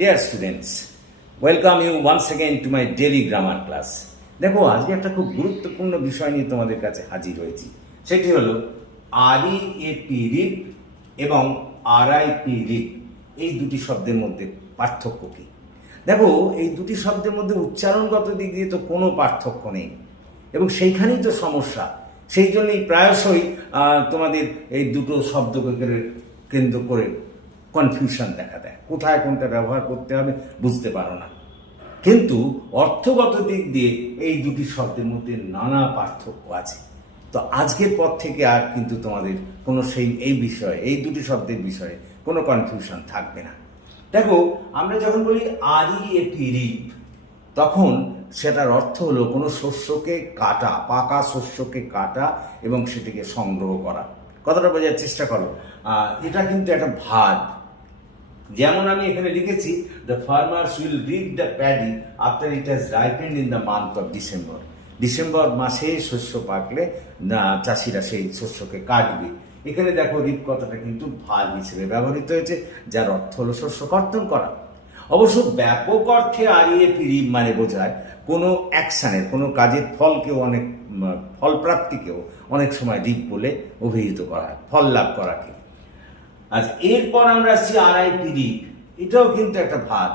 Dear students, welcome you once again to my daily grammar class. দেখো আজকে একটা খুব গুরুত্বপূর্ণ বিষয় নিয়ে তোমাদের কাছে হাজির হয়েছি। সেটি হলো আরইএপি রিপ এবং আরআইপি রিপ, এই দুটি শব্দের মধ্যে পার্থক্য কী? দেখো এই দুটি শব্দের মধ্যে উচ্চারণগত দিক দিয়ে তো কোনো পার্থক্য নেই এবং সেইখানেই তো সমস্যা। সেই জন্যই প্রায়শই তোমাদের এই দুটো শব্দকে কেন্দ্র করে কনফিউশন দেখা দেয়, কোথায় কোনটা ব্যবহার করতে হবে বুঝতে পারো না। কিন্তু অর্থগত দিক দিয়ে এই দুটি শব্দের মধ্যে নানা পার্থক্য আছে। তো আজকের পর থেকে আর কিন্তু তোমাদের কোনো এই বিষয়ে, এই দুটি শব্দের বিষয়ে কোনো কনফিউশন থাকবে না। দেখো আমরা যখন বলি আরইএপি রিপ, তখন সেটার অর্থ হলো কোনো শস্যকে কাটা, পাকা শস্যকে কাটা এবং সেটিকে সংগ্রহ করা। কথাটা বোঝার চেষ্টা করো। এটা কিন্তু একটা ভার্ব। যেমন আমি এখানে লিখেছি, the farmers will reap the paddy after it has ripened in the month of December. December মাসে শস্য পাকলে চাষিরা সেই শস্যকে কাটবে। এখানে দেখো রিপ কথাটা কিন্তু ভার্ব হিসেবে ব্যবহৃত হয়েছে, যার অর্থ হলো শস্য কর্তন করা। অবশ্য ব্যাপক অর্থে আরইএপি রিপ মানে বোঝায় কোনো অ্যাকশানের, কোনো কাজের ফলকেও, অনেক ফলপ্রাপ্তিকেও অনেক সময় রিপ বলে অভিহিত করা হয়, ফল লাভ করাকে। আচ্ছা, এরপর আমরা আসছি আরআইপি রিপ। এটাও কিন্তু একটা ভাব।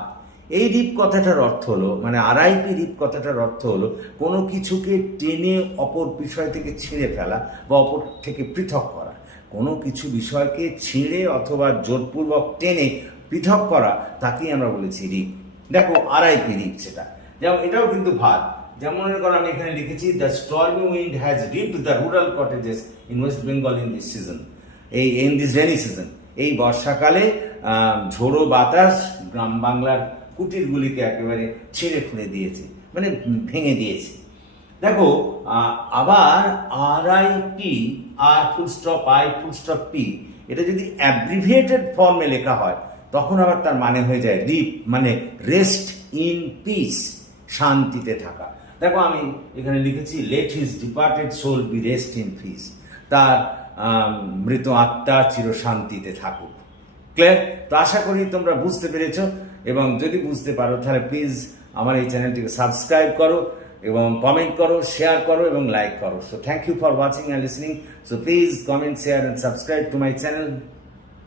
এই রিপ কথাটার অর্থ হলো, মানে আরআইপি রিপ কথাটার অর্থ হলো কোনো কিছুকে টেনে অপর বিষয় থেকে ছিঁড়ে ফেলা বা অপর থেকে পৃথক করা। কোনো কিছু বিষয়কে ছিঁড়ে অথবা জোরপূর্বক টেনে পৃথক করা, তাকেই আমরা বলেছি রিপ। দেখো আরআইপি রিপ সেটা, যেমন এটাও কিন্তু ভাব। যেমন মনে করো আমি এখানে লিখেছি, the stormy wind has ripped the rural cottages in West Bengal in this season. In this rainy season, এই বর্ষাকালে ঝোড়ো বাতাস গ্রাম বাংলার কুটিরগুলিকে একেবারে ছিঁড়ে খুঁড়ে দিয়েছে, মানে ভেঙে দিয়েছে। দেখো আবার আরআইপি, আর full stop I full stop P, এটা যদি অ্যাব্রিভিয়েটেড ফর্মে লেখা হয় তখন আবার তার মানে হয়ে যায় রিপ, মানে রেস্ট ইন পিস, শান্তিতে থাকা। দেখো আমি এখানে লিখেছি, let his departed soul be rest in peace, তার মৃত আত্মা চির শান্তিতে থাকুক। ক্লিয়ার? তো আশা করি তোমরা বুঝতে পেরেছ, এবং যদি বুঝতে পারো তাহলে প্লিজ আমার এই চ্যানেলটিকে সাবস্ক্রাইব করো এবং কমেন্ট করো, শেয়ার করো এবং লাইক করো। So thank you for watching and listening. So please comment, share and subscribe to my channel.